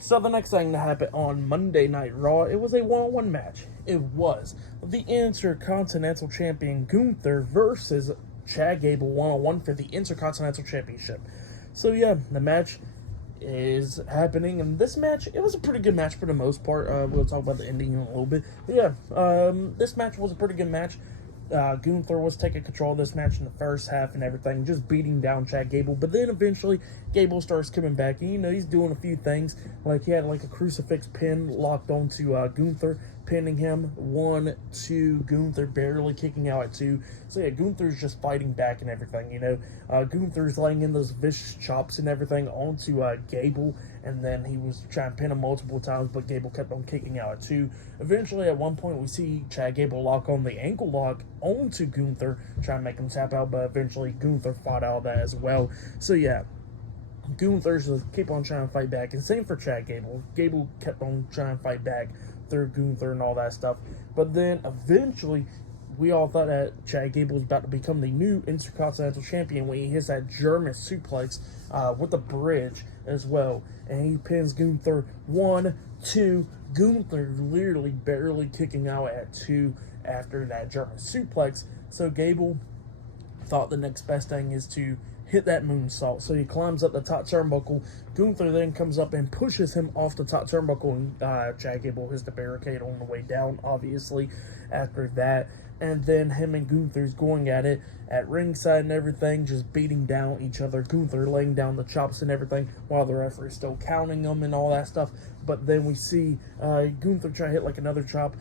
So the next thing that happened on Monday Night Raw, it was a one-on-one match. It was the Intercontinental Champion Gunther versus Chad Gable one-on-one for the Intercontinental Championship. So yeah, the match is happening, and this match, it was a pretty good match for the most part. We'll talk about the ending in a little bit. But yeah, this match was a pretty good match. Gunther was taking control of this match in the first half and everything, just beating down Chad Gable. But then eventually, Gable starts coming back, and he's doing a few things. Like he had like a crucifix pin locked onto Gunther, pinning him 1-2. Gunther barely kicking out at 2. So yeah, Gunther's just fighting back and everything. Gunther's laying in those vicious chops and everything onto Gable, and then he was trying to pin him multiple times, but Gable kept on kicking out at 2. Eventually, at one point, we see Chad Gable lock on the ankle lock onto Gunther, trying to make him tap out, but eventually Gunther fought out of that as well. So yeah, Gunther's just keep on trying to fight back, and same for Chad Gable. Gable kept on trying to fight back through Gunther and all that stuff, but then eventually we all thought that Chad Gable was about to become the new Intercontinental Champion when he hits that German suplex with the bridge as well, and he pins Gunther 1-2. Gunther literally barely kicking out at 2 after that German suplex. So Gable thought the next best thing is to hit that moonsault. So he climbs up the top turnbuckle. Gunther then comes up and pushes him off the top turnbuckle, and Chad Gable hits the barricade on the way down, obviously, after that. And then him and Gunther's going at it at ringside and everything, just beating down each other. Gunther laying down the chops and everything while the referee's still counting them and all that stuff. But then we see Gunther try to hit like another chop.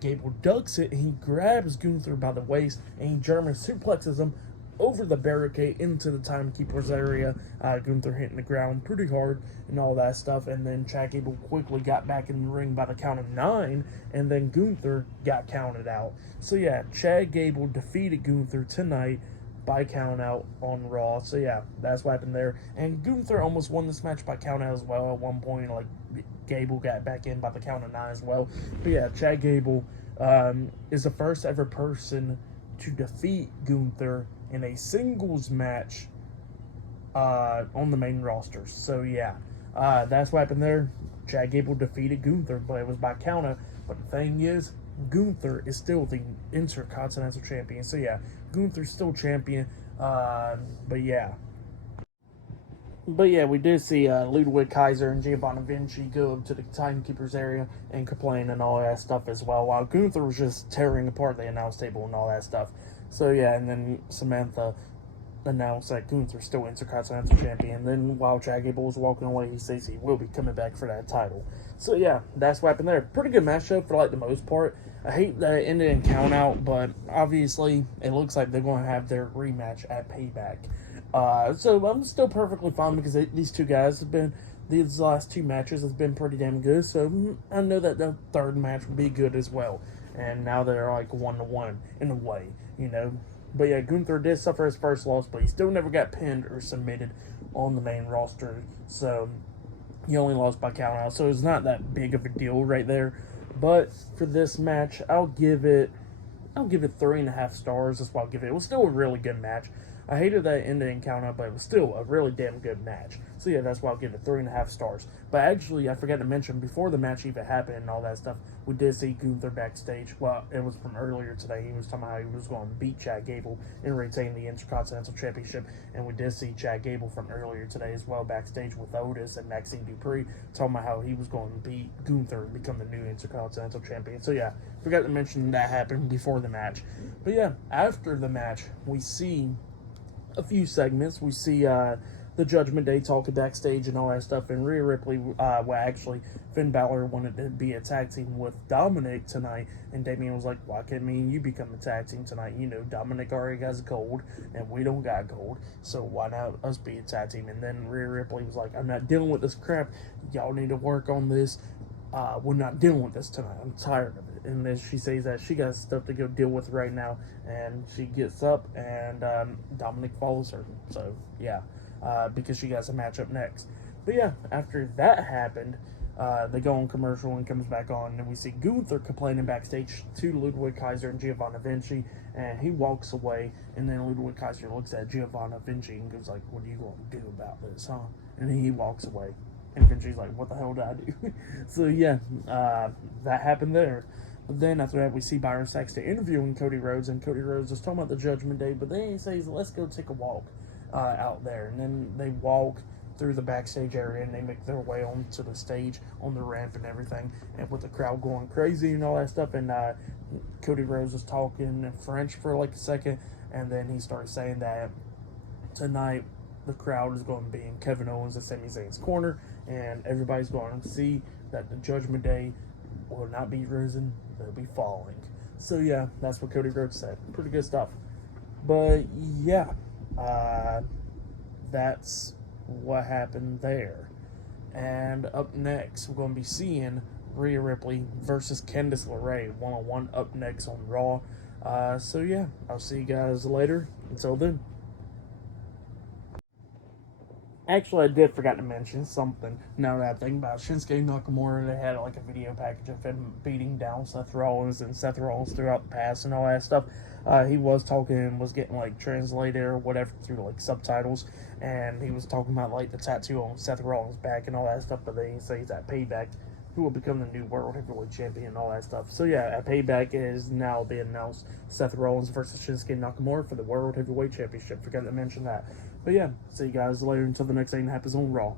Gable ducks it, and he grabs Gunther by the waist, and he German suplexes him over the barricade into the timekeeper's area. Gunther hitting the ground pretty hard and all that stuff, and then Chad Gable quickly got back in the ring by the count of 9, and then Gunther got counted out. So yeah, Chad Gable defeated Gunther tonight by count out on Raw. So yeah, that's what happened there. And Gunther almost won this match by count out as well at one point. Like Gable got back in by the count of 9 as well. But yeah, Chad Gable is the first ever person to defeat Gunther in a singles match on the main roster. So yeah, that's what happened there. Chad Gable defeated Gunther, but it was by counter. But the thing is, Gunther is still the Intercontinental Champion. So yeah, Gunther's still champion. But yeah, we did see Ludwig Kaiser and Giovanni Vinci go up to the timekeeper's area and complain and all that stuff as well, while Gunther was just tearing apart the announce table and all that stuff. So yeah, and then Samantha announced that Gunther's still Intercontinental Champion. Then while Chad Gable was walking away, he says he will be coming back for that title. So yeah, that's what happened there. Pretty good matchup for like the most part. I hate that it ended in count out, but obviously it looks like they're going to have their rematch at Payback. So I'm still perfectly fine because these two guys have been, these last 2 matches has been pretty damn good. So I know that the third match will be good as well. And now they're like 1-1 in a way, But yeah, Gunther did suffer his first loss, but he still never got pinned or submitted on the main roster. So he only lost by count out. So it's not that big of a deal right there. But for this match, I'll give it 3.5 stars. That's what I'll give it. It was still a really good match. I hated that it ended in count out, but it was still a really damn good match. So yeah, that's why I'll give it 3.5 stars. But actually, I forgot to mention, before the match even happened and all that stuff, we did see Gunther backstage. Well, it was from earlier today. He was talking about how he was going to beat Chad Gable and retain the Intercontinental Championship. And we did see Chad Gable from earlier today as well backstage with Otis and Maxine Dupree, talking about how he was going to beat Gunther and become the new Intercontinental Champion. So yeah, forgot to mention that happened before the match. But yeah, after the match, we see a few segments. We see the Judgment Day talking backstage and all that stuff, and Rhea Ripley, actually, Finn Balor wanted to be a tag team with Dominic tonight, and Damian was like, why can't me and you become a tag team tonight? Dominic already has gold, and we don't got gold, so why not us be a tag team? And then Rhea Ripley was like, I'm not dealing with this crap, y'all need to work on this, we're not dealing with this tonight, I'm tired of it. And then she says that she got stuff to go deal with right now, and she gets up, and Dominic follows her, so yeah. Because she has a matchup next. But yeah, after that happened, they go on commercial and comes back on, and we see Gunther complaining backstage to Ludwig Kaiser and Giovanni Vinci, and he walks away, and then Ludwig Kaiser looks at Giovanni Vinci and goes like, what are you going to do about this, huh? And he walks away. And Vince's like, what the hell did I do? So yeah, that happened there. But then after that, we see Byron Saxton interviewing Cody Rhodes, and Cody Rhodes is talking about the Judgment Day, but then he says, let's go take a walk out there. And then they walk through the backstage area, and they make their way onto the stage, on the ramp and everything, and with the crowd going crazy and all that stuff. And Cody Rhodes was talking in French for like a second, and then he started saying that tonight the crowd is going to be in Kevin Owens and Sami Zayn's corner, and everybody's going to see that the Judgment Day will not be risen, they'll be falling. So yeah, that's what Cody Rhodes said. Pretty good stuff. But yeah, that's what happened there. And up next, we're going to be seeing Rhea Ripley versus Candice LeRae one-on-one up next on Raw. So yeah, I'll see you guys later. Until then. Actually, I did forget to mention something. Now that I think about it, Shinsuke Nakamura, they had like a video package of him beating down Seth Rollins and Seth Rollins throughout the past and all that stuff. He was talking and was getting like translated or whatever through like subtitles, and he was talking about like the tattoo on Seth Rollins' back and all that stuff. But then he says that Payback, who will become the new World Heavyweight Champion and all that stuff. So yeah, at Payback is now being announced Seth Rollins versus Shinsuke Nakamura for the World Heavyweight Championship. Forgot to mention that. But yeah, see you guys later until the next thing happens on Raw.